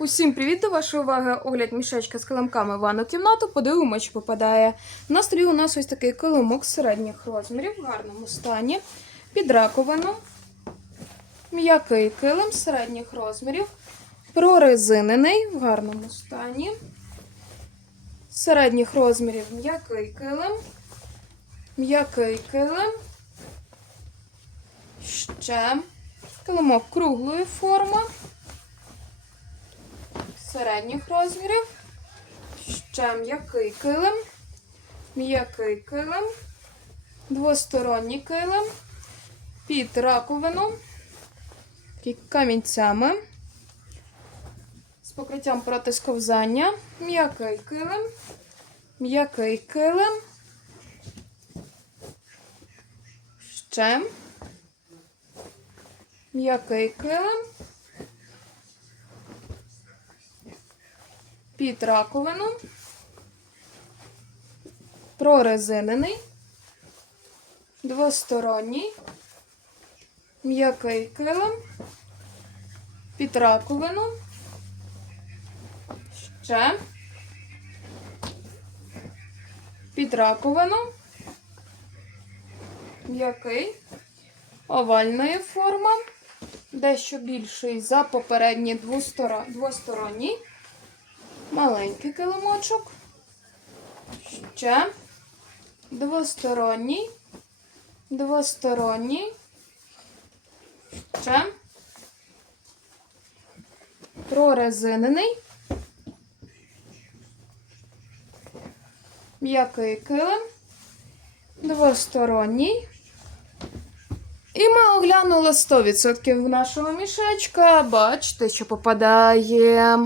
Усім привіт до вашої уваги. Огляд мішечка з килимками в ванну кімнату. Подивимо, чи попадає. На столі у нас ось такий килимок середніх розмірів в гарному стані. Під раковину. М'який килим середніх розмірів. Прорезинений в гарному стані. Середніх розмірів м'який килим. М'який килим. Ще килимок круглої форми середніх розмірів. Ще м'який килим, м'який килим, двосторонній килим, під раковину, камінцями, з покриттям проти сковзання, м'який килим, м'який килим, ще м'який килим. Під раковину, прорезинений, двосторонній, м'який килим, під раковину, ще, під раковину, м'який, овальної форми, дещо більший за попередній двосторо- двосторонній маленький килимочок, ще. Двосторонній, двосторонній, ще. Прорезинений, м'який килим, двосторонній. І ми оглянули 100% нашого мішечка. Бачите, що попадає.